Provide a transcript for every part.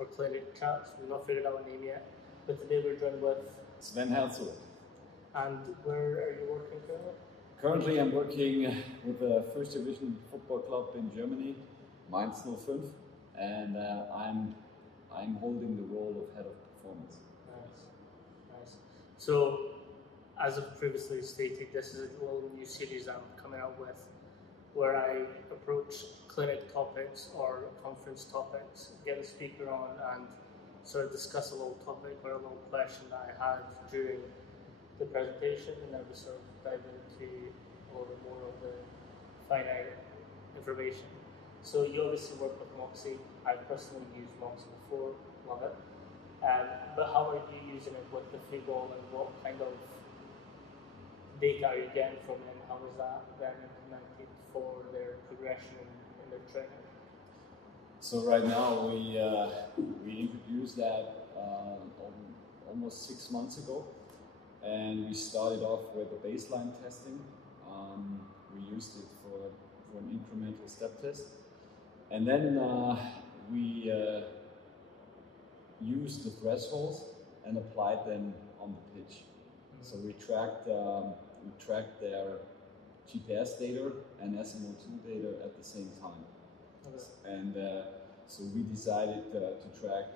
or clinic chats. We've not figured out a name yet, but today we're joined with Sven Herzog. And where are you working currently? Currently I'm working with the first division football club in Germany, Mainz 05, and I'm holding the role of head of performance. Nice. So, as I've previously stated, this is a little new series I'm coming out with, where I approach clinic topics or conference topics, get a speaker on and sort of discuss a little topic or a little question that I had during the presentation, and then we sort of dive into a little bit more of the finite information. So you obviously work with Moxy. I've personally used Moxy before, love it. But how are you using it with the free ball, and what kind of data are you getting from it, and how is that then implemented for their progression in their training? So right now we introduced that almost 6 months ago, and we started off with the baseline testing. We used it for an incremental step test, and then we used the thresholds and applied them on the pitch. So we tracked their GPS data and SMO2 data at the same time. Okay. And so we decided to track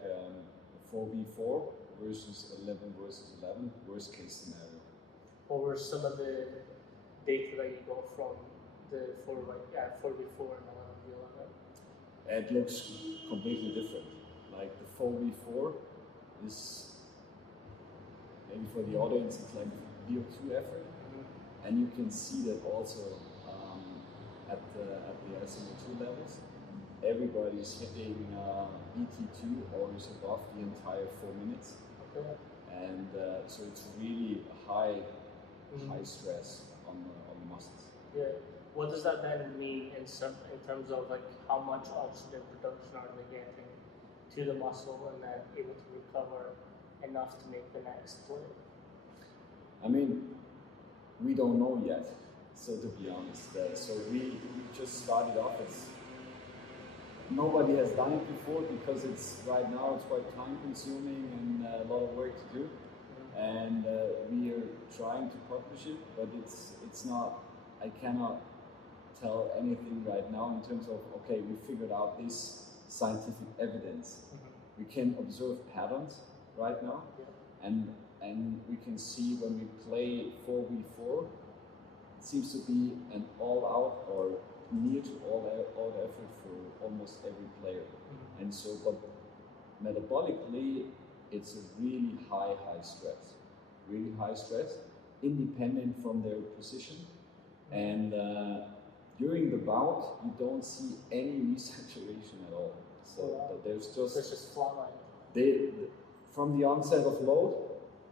4v4 versus 11 versus 11, worst case scenario. What were some of the data that you got from the 4v4 and 11v11? It looks completely different. Like the 4v4 is, maybe for the audience, it's like VO2 effort, and you can see that also at the SMO2 levels. Everybody is hitting BT2 or is above the entire 4 minutes. Okay. And so it's really high stress on the muscles. Yeah. What does that then mean in terms of like how much oxygen production are they getting to the muscle and then able to recover enough to make the next play? I mean, we don't know yet. So to be honest, so we just started off. Nobody has done it before because it's right now it's quite time consuming and a lot of work to do. And we are trying to publish it, but it's not. I cannot tell anything right now in terms of okay, we figured out this scientific evidence. We can observe patterns right now, and we can see when we play 4v4, it seems to be an all-out or near to all-out effort for almost every player. And so, but metabolically, it's a really high stress, independent from their position. And during the bout, you don't see any resaturation at all. So there's just it's just flatline. From the onset of load,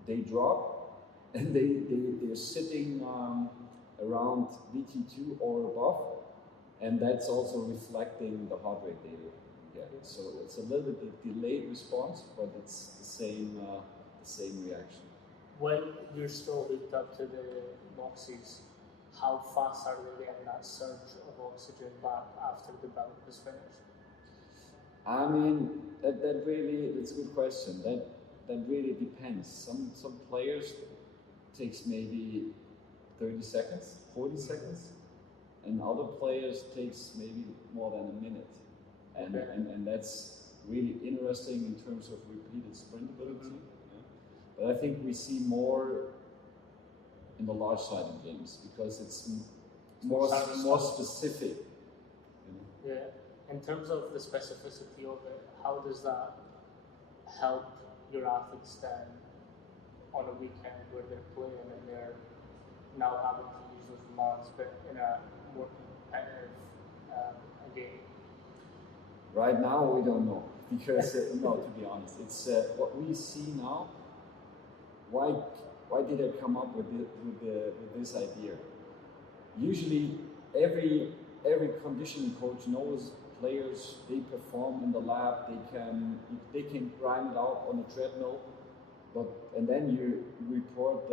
they drop, and they're sitting around VT2 or above, and that's also reflecting the heart rate data you get. So it's a little bit of delayed response, but it's the same reaction. When you're still hooked up to the Moxys, how fast are they getting that surge of oxygen back after the bout is finished? I mean, that's a good question. That really depends. Some players takes maybe 30 seconds, 40 seconds, and other players takes maybe more than a minute. And that's really interesting in terms of repeated sprintability. But I think we see more in the large-sided games because it's more specific. Yeah. In terms of the specificity of it, how does that help your athletes then on a weekend where they're playing and they're now having to use those demands, but in a more competitive game? Right now, we don't know because no, to be honest, it's what we see now. Why did I come up with this idea? Usually, every conditioning coach knows players, they perform in the lab, they can grind it out on a treadmill, and then you report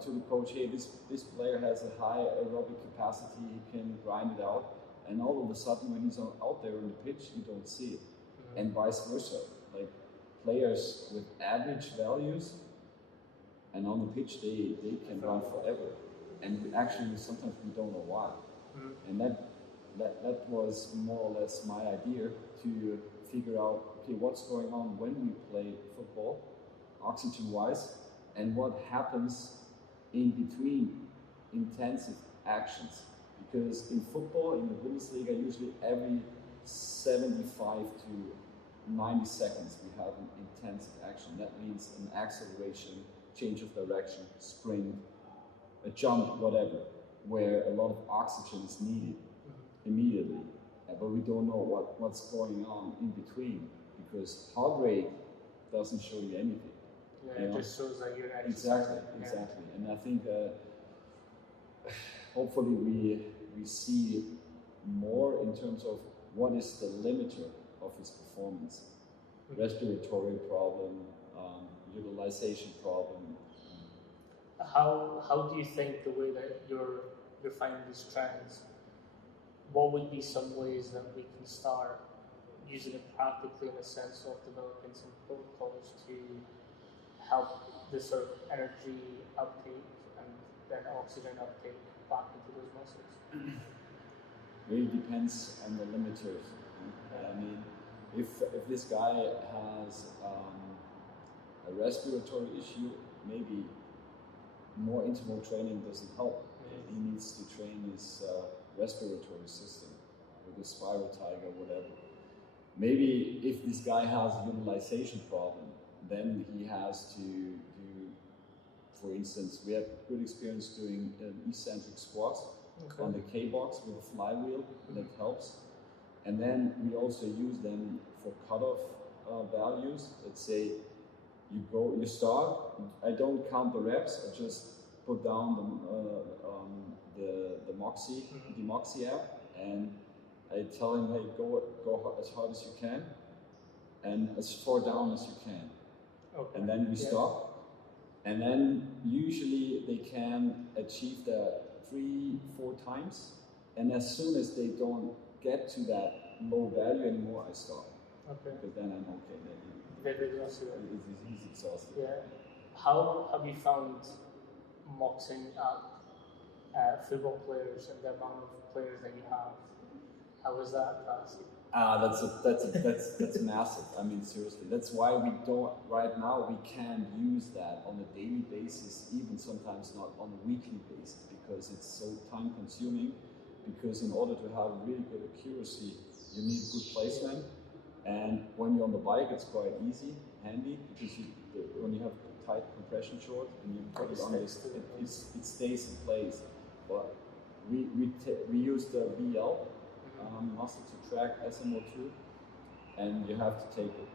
to the coach, hey, this player has a high aerobic capacity, he can grind it out, and all of a sudden when he's out there on the pitch, you don't see it, and vice versa. Like players with average values, and on the pitch they can run forever, and actually sometimes we don't know why. And that was more or less my idea, to figure out, okay, what's going on when we play football, oxygen-wise, and what happens in between intensive actions. Because in football, in the Bundesliga, usually every 75 to 90 seconds we have an intensive action. That means an acceleration, change of direction, sprint, a jump, whatever, where a lot of oxygen is needed immediately. But we don't know what's going on in between, because heart rate doesn't show you anything. Yeah, it just shows that you're exercising. Exactly. And I think hopefully we see more in terms of what is the limiter of his performance. Respiratory problem, utilization problem. How do you think the way that you're finding these trends, what would be some ways that we can start using it practically in the sense of developing some protocols to help this sort of energy uptake and then oxygen uptake back into those muscles? Really depends on the limiters. I mean, if this guy has a respiratory issue, maybe more interval training doesn't help. He needs to train his respiratory system with a spiral tiger, whatever. Maybe if this guy has a utilization problem, then he has to do, for instance, we have good experience doing eccentric squats on the K-box with a flywheel, that helps. And then we also use them for cutoff values. Let's say you start, I don't count the reps, I just put down the Moxy, the Moxy app, and I tell him, hey, go as hard as you can, and as far down as you can. And then we stop, and then usually they can achieve that 3-4 times, and as soon as they don't get to that low value anymore, I stop. Because then I'm okay. He's exhausted. Yeah. How have you found moxing up football players and the amount of players that you have? How was that class? That's massive. I mean, seriously, that's why we don't right now. We can't use that on a daily basis, even sometimes not on a weekly basis, because it's so time consuming. Because in order to have really good accuracy, you need good placement. And when you're on the bike, it's quite easy, handy, because when you have tight compression shorts and you put it on this, it stays in place. But we use the BL muscle to track SMO2, and you have to take it.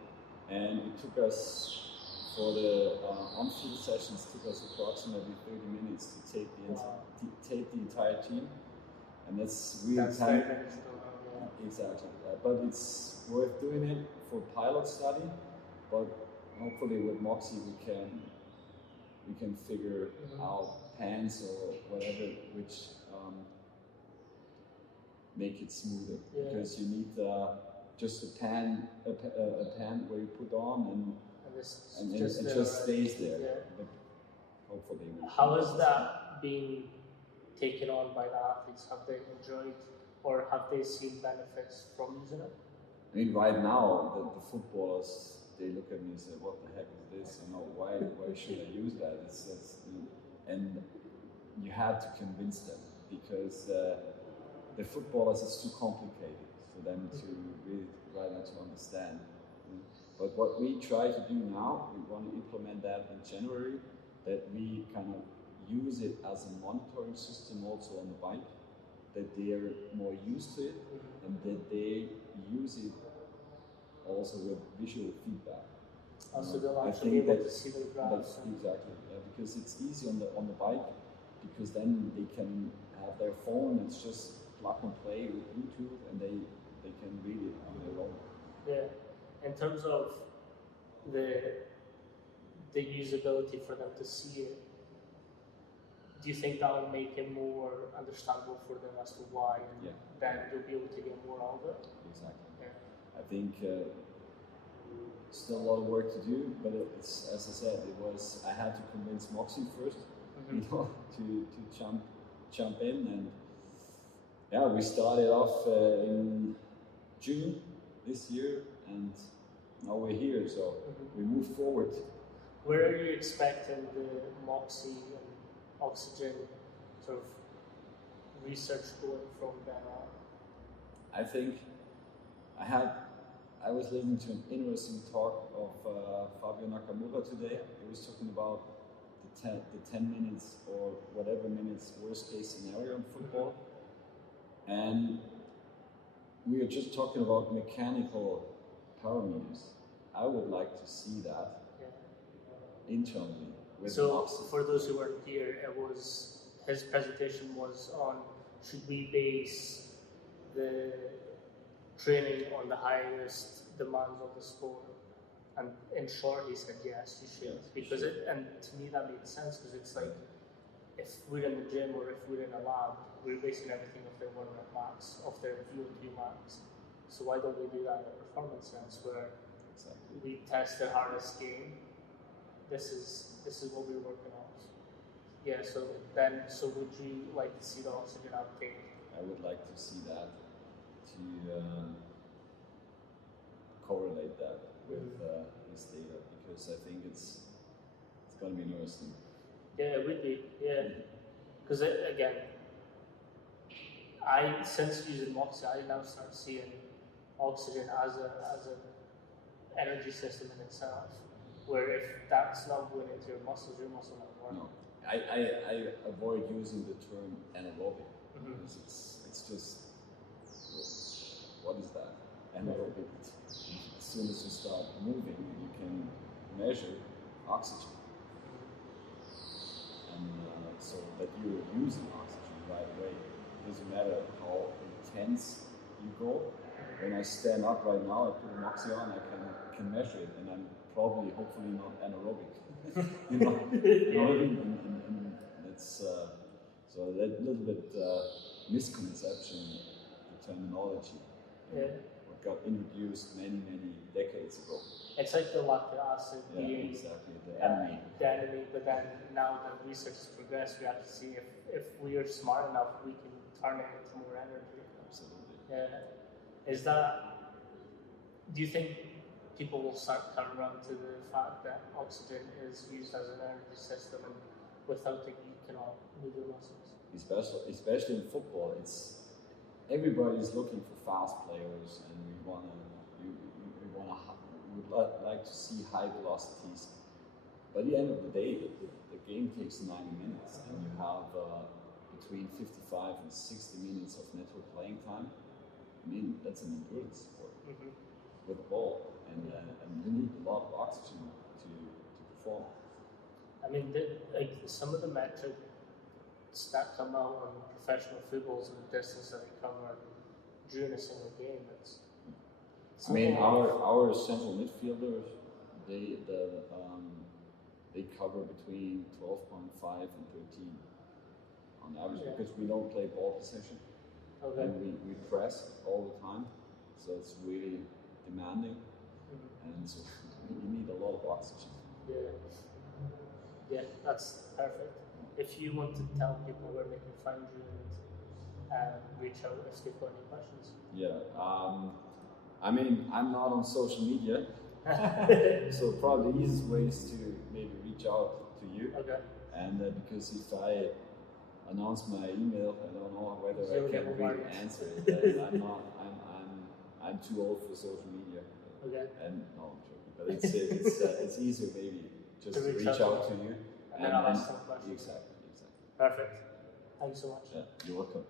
And it took us, for the on-field sessions, took us approximately 30 minutes to take the entire team. And that's really time. Exactly. But it's worth doing it for pilot study. But hopefully with Moxy we can figure out pans or whatever which make it smoother. Because you need just a pan where you put on and it just stays there. But hopefully. How has that been taken on by the athletes? Have they enjoyed, or have they seen benefits from using it? I mean, right now, the footballers, they look at me and say, what the heck is this? You know, why should I use that? And you have to convince them, because the footballers, it's too complicated for them to really right now to understand. But what we try to do now, we want to implement that in January, that we kind of use it as a monitoring system also on the bike, that they are more used to it, and that they use it also with visual feedback. So they'll actually be able to see the graphs. Exactly, because it's easy on the bike, because then they can have their phone, it's just plug and play with Bluetooth, and they can read it on their own. Yeah, in terms of the usability for them to see it, do you think that will make it more understandable for them as to why, and then they'll be able to get more out of it? Exactly. Yeah. I think still a lot of work to do, but it's, as I said, I had to convince Moxy first, to jump in, and yeah, we started off in June this year, and now we're here, so we move forward. Where are you expecting the Moxy and oxygen sort of research going from then on? I think I was listening to an interesting talk of Fabio Nakamura today. He was talking about the 10 minutes or whatever minutes worst case scenario in football. And we are just talking about mechanical parameters. I would like to see that internally with Moxy. For those who weren't here, his presentation was on should we base the training on the highest demands of the sport, and in short he said yes, you should, because and to me that made sense, because it's like if we're in the gym or if we're in a lab, we're basing everything off their 1 rep max, off their VO2 max. So why don't we do that in a performance sense where we test their hardest game? This is what we're working on. Yeah. So would you like to see the oxygen uptake? I would like to see that, to correlate that with this data, because I think it's going to be interesting. Yeah, it would be. Yeah, because again, since using Moxy, I now start seeing oxygen as an energy system in itself. Where if that's not going into your muscles not working. No, I avoid using the term anaerobic, because it's just, what is that? Anaerobic. As soon as you start moving, you can measure oxygen, and so that you're using oxygen right away. It doesn't matter how intense you go. When I stand up right now, I put a Moxy on, I can measure it, and I'm probably, hopefully not anaerobic. you know what I mean? And that's so that little bit misconception, the terminology. What got introduced many decades ago. It's like the lactic acid being exactly the enemy. But then now that research has progressed, we have to see if we are smart enough, we can turn it into more energy. Absolutely. Yeah. Do you think people will start coming around to the fact that oxygen is used as an energy system, and without it you cannot move your muscles? Especially in football, everybody's looking for fast players, and we would like to see high velocities. By the end of the day, the game takes 90 minutes, and you have between 55 and 60 minutes of network playing time. I mean, that's an endurance sport with the ball, and you need a lot of oxygen to perform. I mean, some of the metrics that come out on professional footballs and the distance that they cover during a single game. Our central midfielders, they cover between 12.5 and 13 on average, because we don't play ball possession. Okay. And we press all the time, so it's really demanding, and so you need a lot of oxygen. Yeah, that's perfect. If you want to tell people where they can find you and reach out if they've got any questions. I mean, I'm not on social media, so probably the easiest way is to maybe reach out to you. Okay. And because if I announce my email, I don't know whether I can really answer it. I'm too old for social media. Okay. And no, I'm joking. But it's easier maybe just to reach out to you. And then I'll ask some questions. Exactly. Perfect. Thanks so much. Yeah, you're welcome.